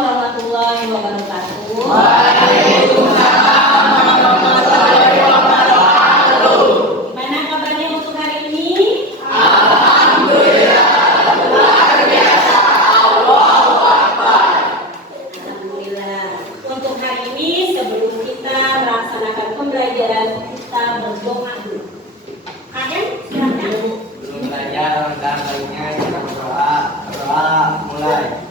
warahmatullahi wabarakatuh. Waalaikumsalam warahmatullahi wabarakatuh. Gimana kabarnya untuk hari ini? Alhamdulillah, luar biasa. Allahu Akbar. Alhamdulillah. Untuk hari ini sebelum kita melaksanakan pembelajaran, kita berdoa dulu. Kalian silakan. Belum belajar, dan baiknya kita berdoa. Berdoa mulai.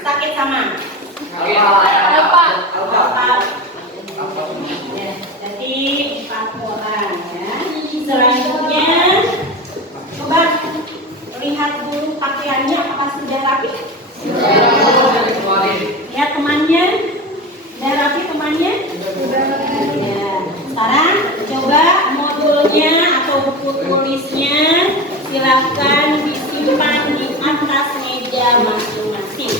Sakit sama. Jadi 4 orang ya. Selanjutnya coba lihat dulu pakaiannya apakah sudah rapi. Lihat temannya, sudah rapi temannya. Ya. Sekarang coba modulnya atau buku tulisnya silakan disimpan di atas meja masing-masing.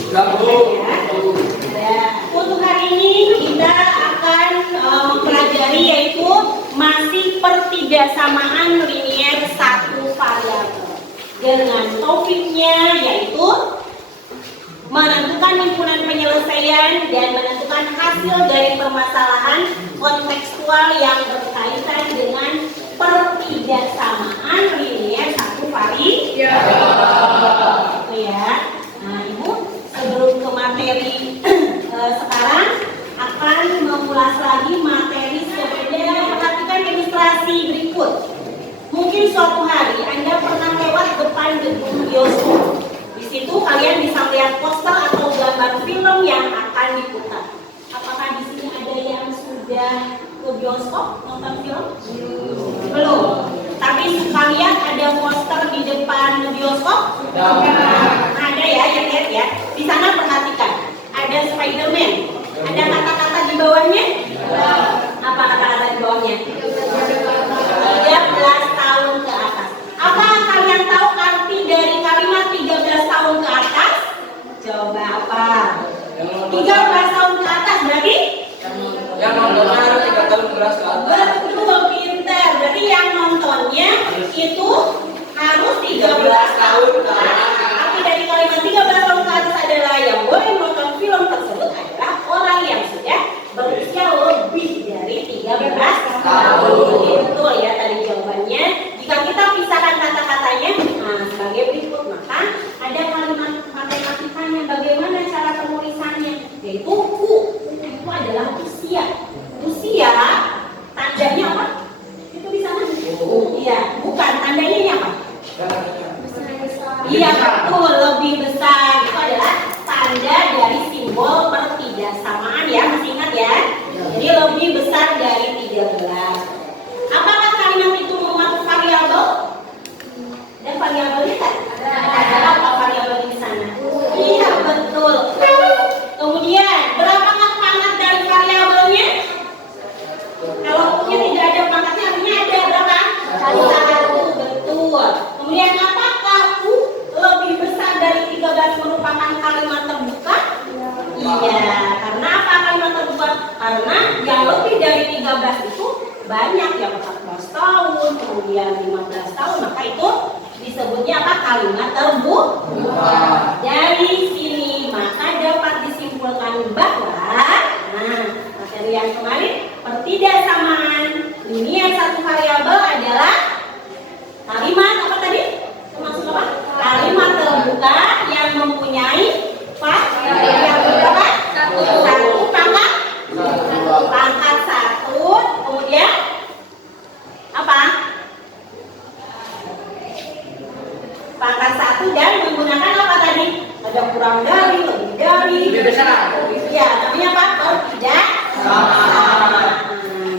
Ya. Untuk hari ini kita akan mempelajari yaitu masih pertidasamaan linier satu variabel dengan topiknya yaitu menentukan himpunan penyelesaian dan menentukan hasil dari permasalahan kontekstual yang berkaitan dengan pertidasamaan linier satu variabel. Itu ya. Nah, Ibu sebelum ke materi sekarang akan mengulas lagi materi sebelumnya. Perhatikan ilustrasi berikut. Mungkin suatu hari Anda pernah lewat depan gedung bioskop. Di situ kalian bisa melihat poster atau gambar film yang akan diputar. Apakah di sini ada yang sudah ke bioskop nonton film? Belum. Tapi sekalian ada poster di depan bioskop? Ada ya, yang lihat ya. Di sana perhatikan. Ada Spider-Man. Ada kata-kata di bawahnya? Apa kata-kata di bawahnya? 13 tahun ke atas. Apa kalian tahu arti dari kalimat 13 tahun ke atas? Coba apa? 13 tahun ke atas berarti? Yang nontonnya 3 tahun ke atas. Betul, pintar. Berarti yang nontonnya itu harus 13 tahun ke atas. Arti dari kalimat 13 tahun ke atas adalah yang boleh menonton film tersebut adalah orang yang sudah berusia lebih dari 13 tahun. Betul ya tadi jawabannya. Jika kita pisahkan kata-katanya sebagai berikut, maka ada kalimat matematikanya. Bagaimana cara penulisannya? Yaitu U itu adalah usia. Usia tandanya apa? Itu di sana. Iya, bukan tandanya ini apa? Iya betul, lebih besar. Itu adalah tanda dari simbol pertidasamaan ya, masih ingat ya? Jadi lebih besar dari 13. Apakah kalimat itu memuat variabel? Dan variabelnya kan? Ada apa variabel di sana? Iya betul. Kemudian berapakah pangkat dari variabelnya? Kalau punya tidak ada pangkatnya, artinya ada berapa? 1, betul. Kemudian kalimat terbuka. Dari sini maka dapat disimpulkan bahwa materi yang kemarin pertidaksamaan linear satu variabel adalah kalimat apa tadi? Termasuk apa? Kalimat terbuka yang mempunyai variabel berapa? Satu pangkat satu, kemudian apa? Pangkat satu dan menggunakan apa tadi? Ada kurang dari, lebih dari, Lebih besar. Ya, namanya apa? Pertidaksamaan.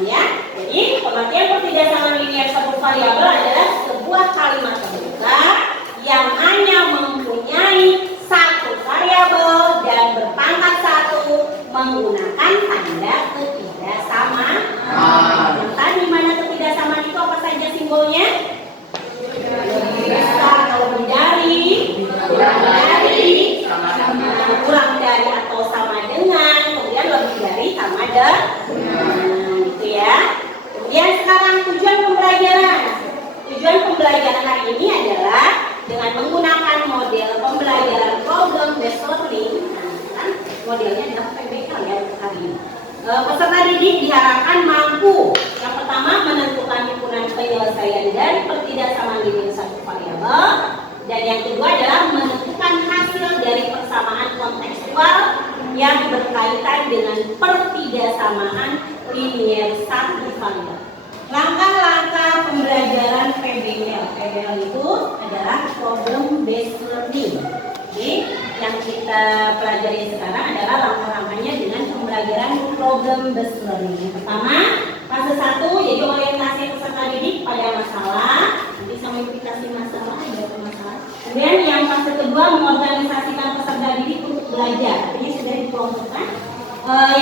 Ya, jadi pengertian pertidaksamaan linear satu variabel adalah sebuah kalimat terbuka yang hanya mempunyai satu variabel dan berpangkat satu menggunakan tanda ketidaksamaan. Tadi mana ketidaksamaan itu apa saja simbolnya? Lebih besar atau lebih dari, kurang dari atau sama dengan, kemudian lebih dari sama dengan, gitu ya. Kemudian sekarang tujuan pembelajaran. Tujuan pembelajaran hari ini adalah dengan menggunakan model pembelajaran problem based learning. Modelnya adalah PBK ya hari ini. Peserta didik diharapkan mampu yang pertama menentukan himpunan penyelesaian dari pertidaksamaan linear satu variabel, dan yang kedua adalah menentukan hasil dari persamaan kontekstual yang berkaitan dengan pertidaksamaan linear satu variabel. Langkah-langkah pembelajaran PBL. PBL itu adalah problem based learning. Jadi, yang kita pelajari sekarang adalah langkah-langkahnya dengan pembelajaran problem based learning. Yang pertama, fase 1 jadi orientasi peserta didik pada masalah, nanti sama implikasi masalah, ada masalah. Kemudian yang fase kedua mengorganisasikan peserta didik untuk belajar. Ini sudah dikelompokkan.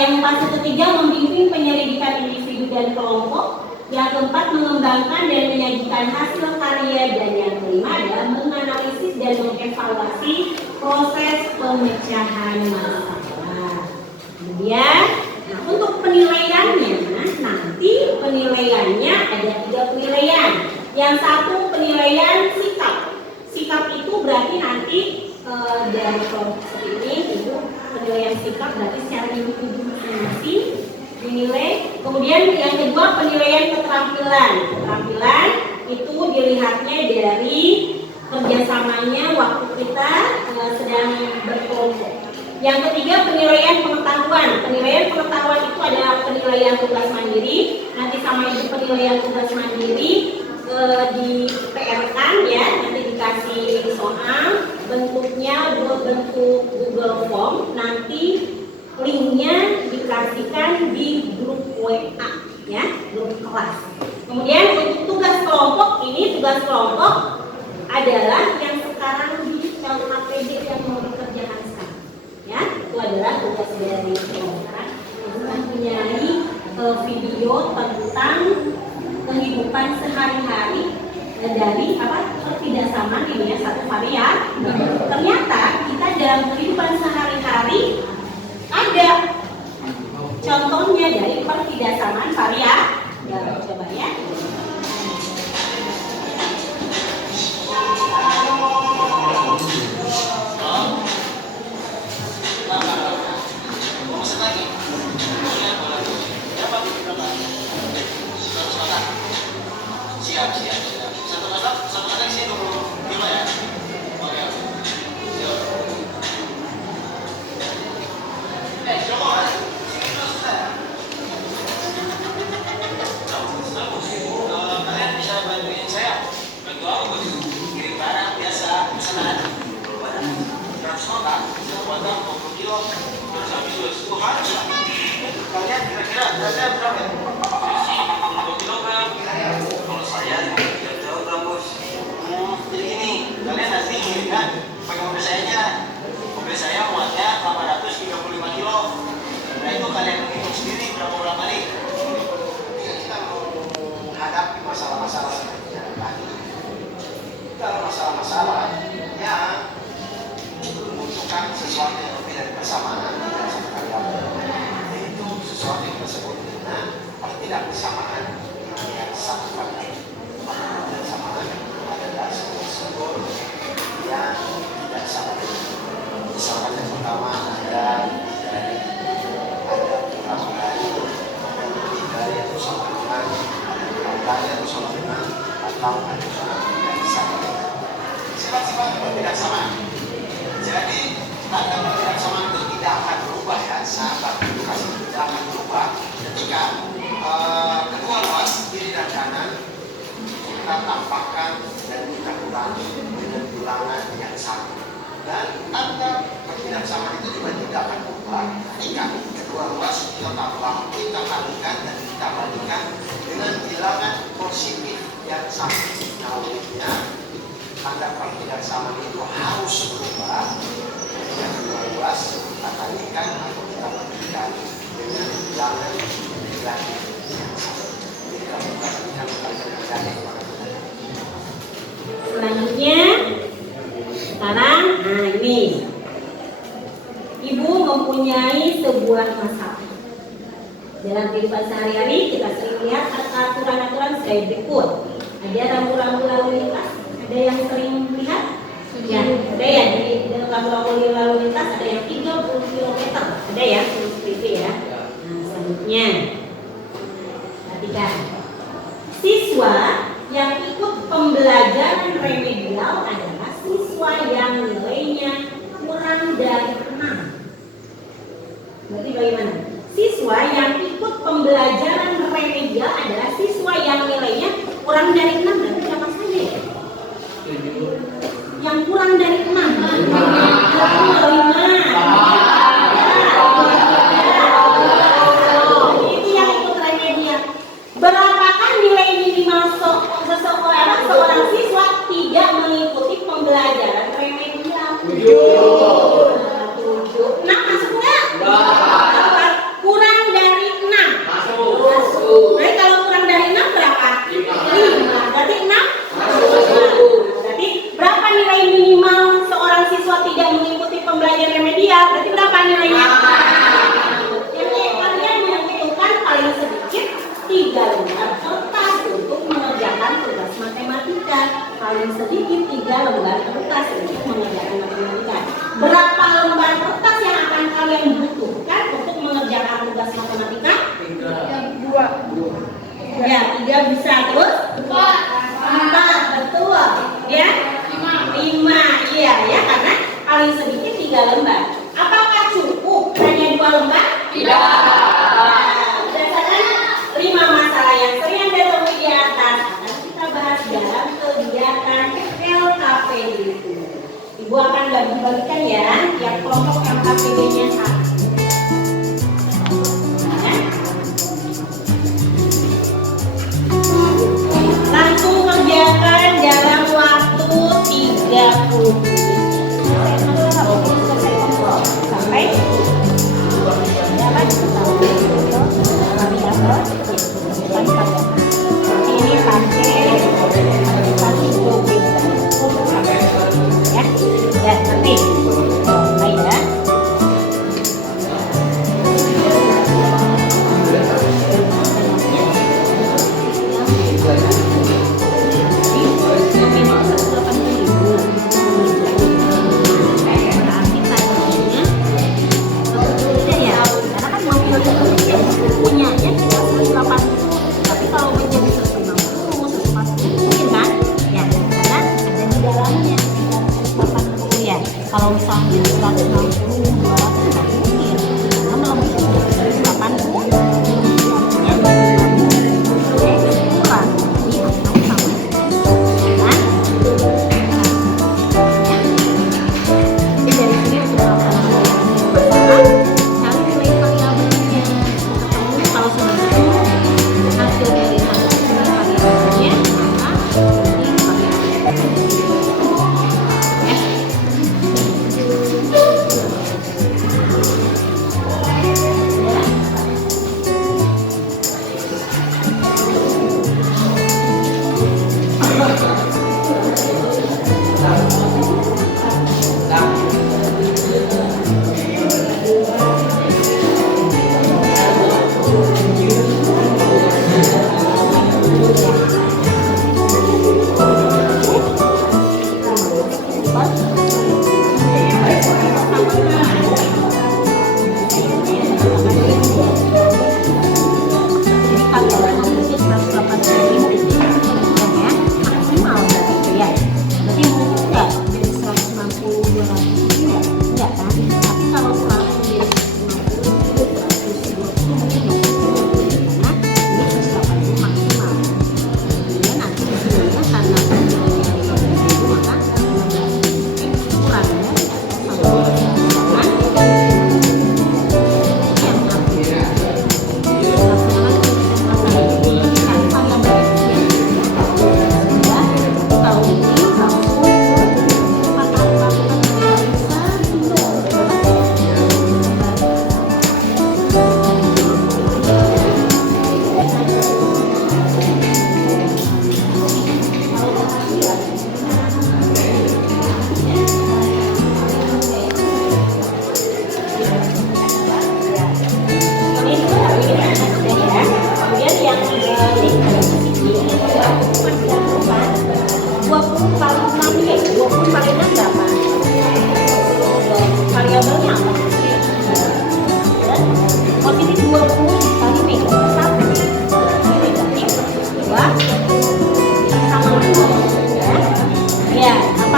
Yang fase ketiga membimbing penyelidikan individu dan kelompok. Yang keempat mengembangkan dan menyajikan hasil karya, dan yang kelima adalah menganalisis dan mengevaluasi proses pemecahan masalah. Kemudian, untuk penilaiannya, nanti penilaiannya ada 3 penilaian. Yang satu penilaian sikap. Sikap itu berarti nanti dari kelompok seperti ini itu penilaian sikap berarti secara individu masing-masing dinilai. Kemudian yang kedua penilaian keterampilan. Keterampilan itu dilihatnya dari kerjasamanya waktu kita sedang berkelompok. Yang ketiga penilaian pengetahuan. Penilaian pengetahuan itu adalah penilaian tugas mandiri. Nanti sama itu penilaian tugas mandiri di PR-kan ya, nanti dikasih soal, bentuknya bentuk Google Form, nanti linknya dikasihkan di grup WA ya, grup kelas. Kemudian untuk tugas kelompok, ini tugas kelompok adalah yang sekarang di LHPD yang mau dikerjakan sekarang ya, itu adalah tugas dari kelompok untuk mempunyai video tentang kehidupan sehari-hari dari pertidaksamaan ini ya, satu variabel. Ternyata kita dalam kehidupan sehari-hari ada contohnya dari pertidaksamaan variabel. Coba ya. Siap. Satu kata isi dulu. Gimana ya? Oke. Siap. Coba. Kalian bisa bantuin saya. Bantu aku kirim barang biasa, pesanan. Transportasi, sebuatan 20 kilo. Terus habis itu harus lah. Kalian kira-kira berapa ya? 20 kilogram. Kalau saya 3 kilogram bos. Jadi ini kalian nanti kirimkan pakai mobil saya aja. Mobil saya muatnya 835 kilo. Nah itu kalian hitung sendiri berapa kali. Kita mau menghadapi masalah-masalah seperti tadi. Kalau masalah-masalah yang membutuhkan sesuatu yang lebih dari persamaan tidak satu variabel. Itu sesuatu yang tersebut dengan pertidaksamaan yang satu variabel. Pertidaksamaan adalah sebuah simbol tambahkan dan kita kurangi dengan bilangan yang sama. Dan tanda ketidaksamaan itu juga tidak akan berubah ketika kedua ruas kita tambah, kita kalikan dan kita bandingkan dengan bilangan positif yang sama. Nah, uniknya tanda ketidaksamaan itu harus berubah ketika kedua ruas kita kalikan atau kita bandingkan dengan bilangan negatif yang sama. Jadi kalau kita bandingkan dengan negatif, selanjutnya sekarang, nah ini ibu mempunyai sebuah masalah dalam kehidupan sehari-hari. Kita sering lihat aturan-aturan sebagai berikut. Ada rambu-rambu lalu lintas, ada yang sering lihat ya, ada ya di dalam rambu-rambu lalu lintas ada yang 30 km, ada ya seperti itu ya. Nah selanjutnya perhatikan, siswa yang ikut pembelajaran remedial adalah siswa yang nilainya kurang dari 6. Berarti bagaimana? Siswa yang ikut pembelajaran remedial adalah siswa yang nilainya kurang dari 6. Berarti berapa saja ya? Yang kurang dari 6. 5. Itu yang ikut remedial. Berapakah nilai minimal seorang siswa tidak mengikuti pembelajaran remedial? 7. Nah, masuk nggak? Kurang dari 6. Masuk. Jadi kalau kurang dari 6 berapa? 5. Berarti 6? Berarti berapa nilai minimal seorang siswa tidak mengikuti pembelajaran remedial? Berarti berapa nilainya? Yang kalian membutuhkan paling sedikit 3 lembar kertas untuk mengerjakan tugas matematika. Paling sedikit 3 lembar kertas untuk mengerjakan matematika. Berapa lembar kertas yang akan kalian butuhkan untuk mengerjakan tugas matematika? 2. Ya, 3 bisa. Terus? 4. Betul. Ya? 5. Iya ya, karena paling sedikit 3 lembar. Apakah cukup hanya 2 lembar? Tidak. Berdasarkan 5 masalah yang sering Anda temui di atas akan kita bahas dalam kegiatan LKPD itu. Ibu akan bagi-bagikan ya, tiap kelompok LKPD-nya 1. Langsung kerjakan dalam waktu 30 menit. Sampai ini pakai ya, nanti baik ya. Kalau misalnya 160, 200 nggak mungkin, karena melebihi 80 ya, kurang, jadi sama, kan? Jadi dari sini sudah masalah, cari nilai variabelnya, ketemu kalau sudah ketemu hasil dari satu variabelnya, maka ini variabel.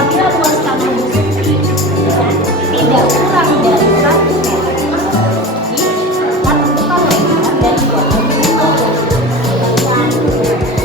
apabila luas tanah bersempit tidak kurang dari 1 meter, jadi akan membuka lebar dan bawah kalau tidak kurang dari 1 meter ya.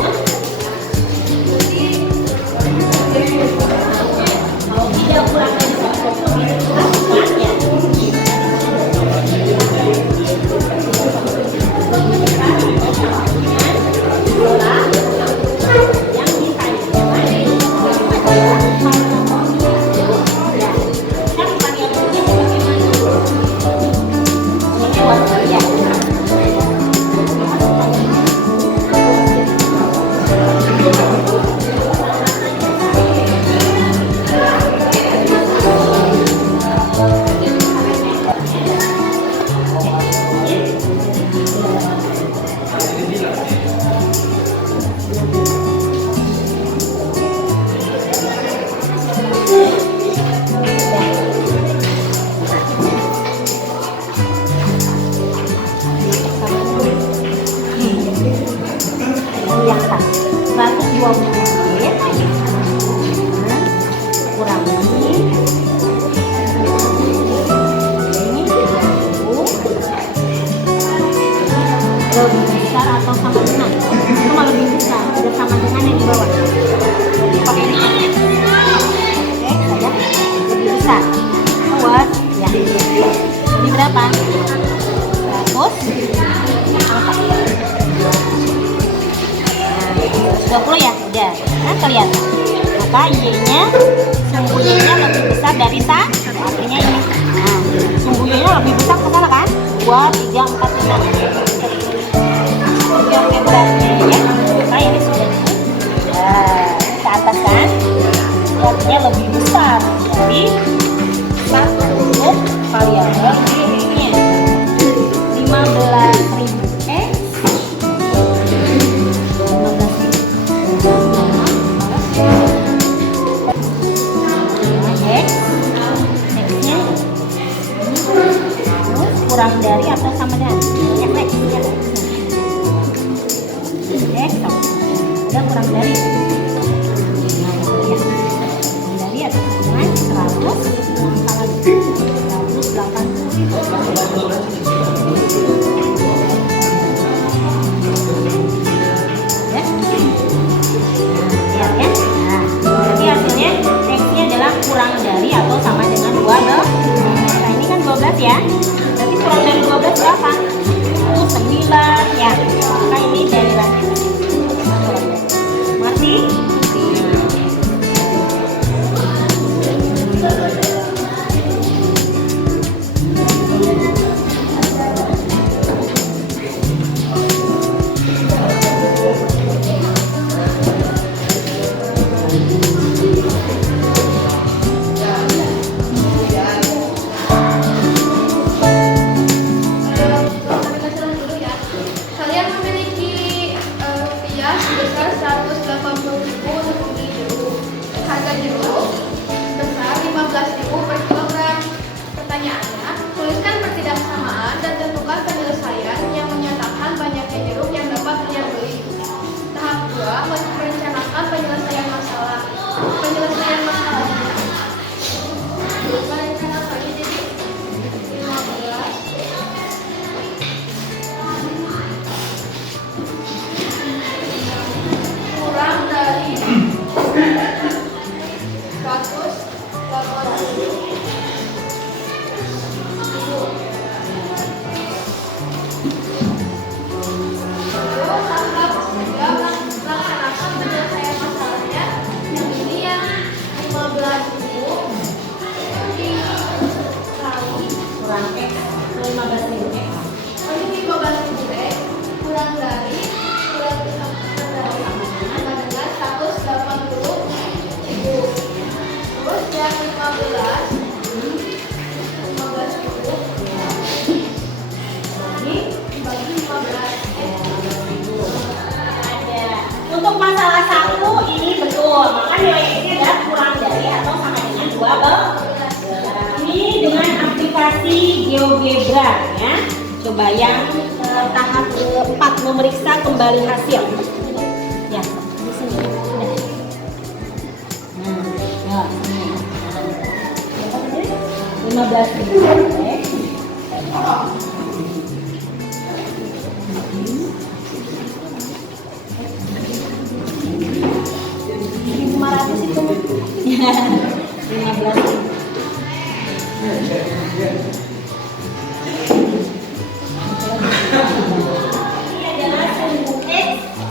Lebih besar atau sama dengan? Cuma lebih besar, sudah sama dengan yang di bawah. Pakai ini. Oke, saja. Lebih besar. Awas, ya. Ini berapa? 120 ya? Udah. Nah, kelihatan. Maka Y-nya, sumbu Y-nya lebih besar dari artinya ini. Nah, sumbu Y-nya lebih besar ke sana kan? 2, 3, 4, 5. Yang beratnya ya, maka ini sudah ke atas kan, artinya lebih besar dari 1 variabel Y-nya 15.000 X 15.000 kurang dari atau sama dengan X ya. Ada kurang dari atau dengan 100 angka lagi 180 ya. Lihat ya. Nah, jadi hasilnya X-nya adalah kurang dari atau sama dengan 12. Nah, ini kan 12 ya. Berarti kurang dari 12 berapa? 9 ya. Maka ini dari lanjut. Ngerti? Untuk masalah 1 ini betul, maka nilai X-nya adalah kurang dari atau sama dengan 12. Ini dengan aplikasi GeoGebra ya. Coba yang tahap keempat memeriksa kembali hasil. Ya, di sini. Nah, ya. 15.000. Oke. itu 15.000.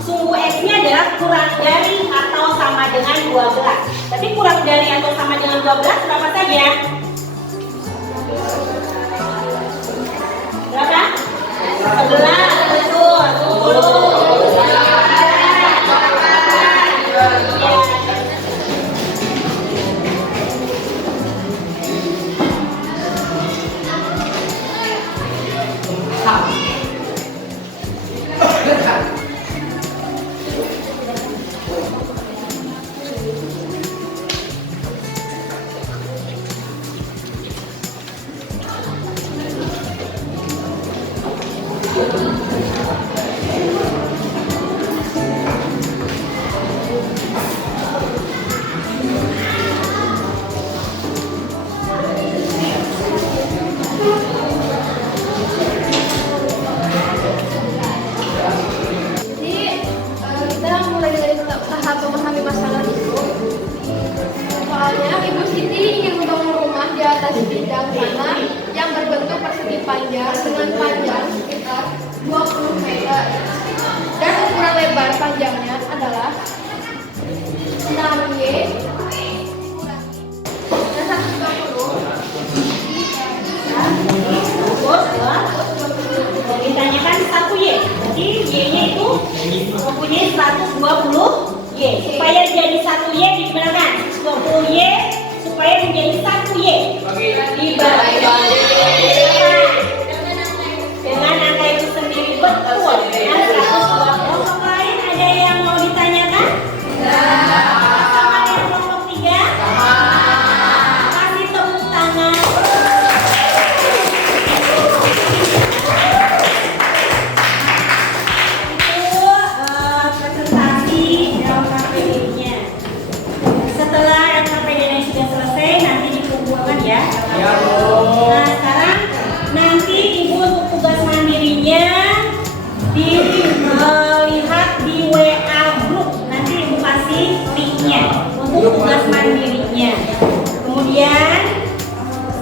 Sumbu X-nya adalah kurang dari atau sama dengan 12. Tapi kurang dari atau sama dengan 12 berapa saja? Berapa? 11, betul. 20 meter dan ukuran lebar panjangnya adalah 6Y dan 120. Ditanyakan 1Y, jadi Y-nya itu mempunyai 120Y. Supaya jadi 1Y digunakan 20Y supaya menjadi 1Y dibagi dengan angka itu sendiri, betul. Nah, 120. Kelompok lain ada yang mau ditanyakan? Sama dengan kelompok 3? Kasih tepuk tangan. Presentasi LKPD-nya. Setelah LKPD-nya sudah selesai, nanti dikumpulkan ya. Nah, sekarang nanti ibu untuk tugas mandirinya dilihat di WA group. Nanti ibu kasih linknya untuk tugas mandirinya. Kemudian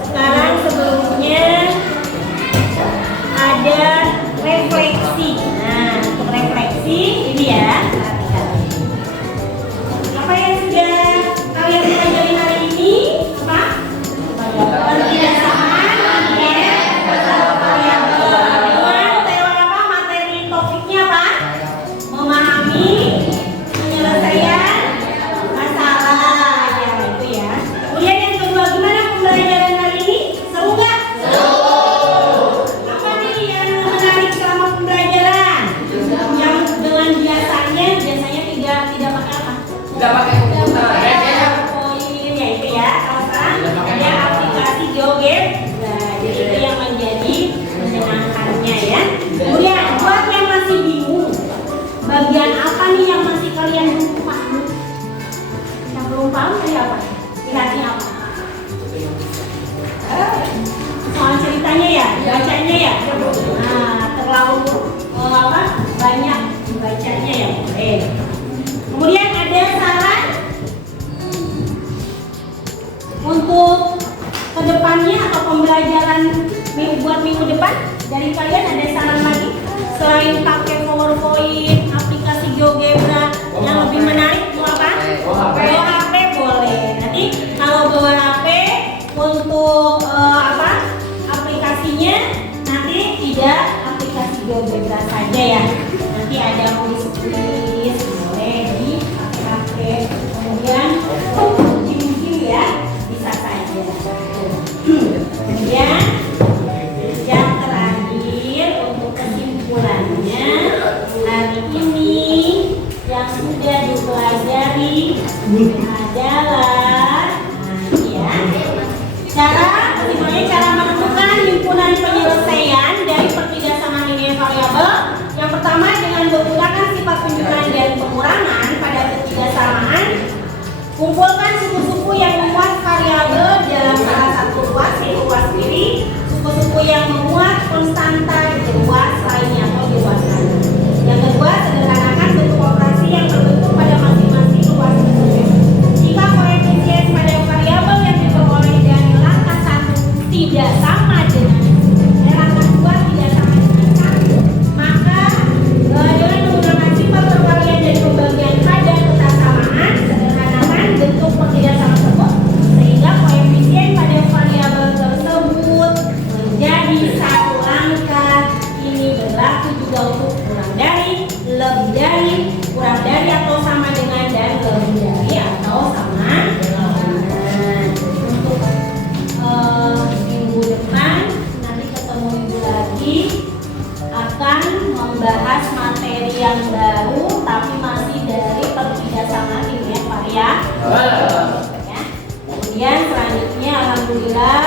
sekarang sebelumnya ada refleksi. Nah, untuk refleksi ini ya. Apa yang sudah kalian pelajari hari ini? Apa? Kebiasaan, ya. Dengan tema apa? Materi topiknya apa? Memahami penyelesaian masalah. Ya, itu ya. Kemudian yang kedua, gimana pembelajaran hari ini? Seru nggak? Apa nih yang menarik selama pembelajaran? Yang dengan biasanya tidak pakai apa? Tidak pakai komputer. Poin ya itu ya. Kalau sekarang ada aplikasi GeoGebra. Nah, jadi itu yang menjadi menyenangkannya ya. Kemudian buat yang masih bingung, bagian apa nih yang masih kalian belum paham? Yang belum paham tadi apa? Lihatnya apa? Soal ceritanya ya, bacanya ya. Nah, terlalu apa? Banyak bacanya ya. Kemudian ada saran untuk kedepannya atau pembelajaran buat minggu depan dari kalian, ada saran lagi selain pakai PowerPoint, aplikasi GeoGebra yang lebih menarik mau apa? Bawa HP boleh. Nanti kalau bawa HP untuk apa? Aplikasinya nanti tidak aplikasi GeoGebra saja ya. Nanti ada kuis-kuis boleh di HP. Kemudian game-game ya bisa saja. Kemudian yang terakhir untuk kesimpulannya hari ini yang sudah dipelajari adalah ya cara menentukan himpunan penyelesaian dari pertigasamaan linear variabel. Yang pertama dengan menggunakan sifat penjualan dan pengurangan pada pertigasamaan, kumpulkan suku-suku yang memuat variabel dalam salah satu ruas, yaitu ruas Kemudian selanjutnya alhamdulillah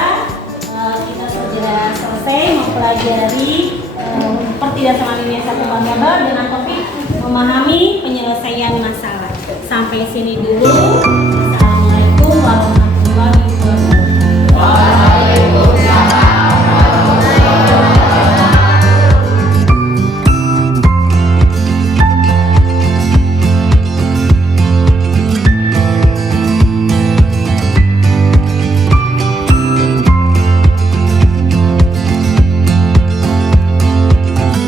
kita sudah selesai mempelajari pertidasan alinea satu variabel dengan topik memahami penyelesaian masalah. Sampai sini dulu. Assalamualaikum warahmatullahi wabarakatuh.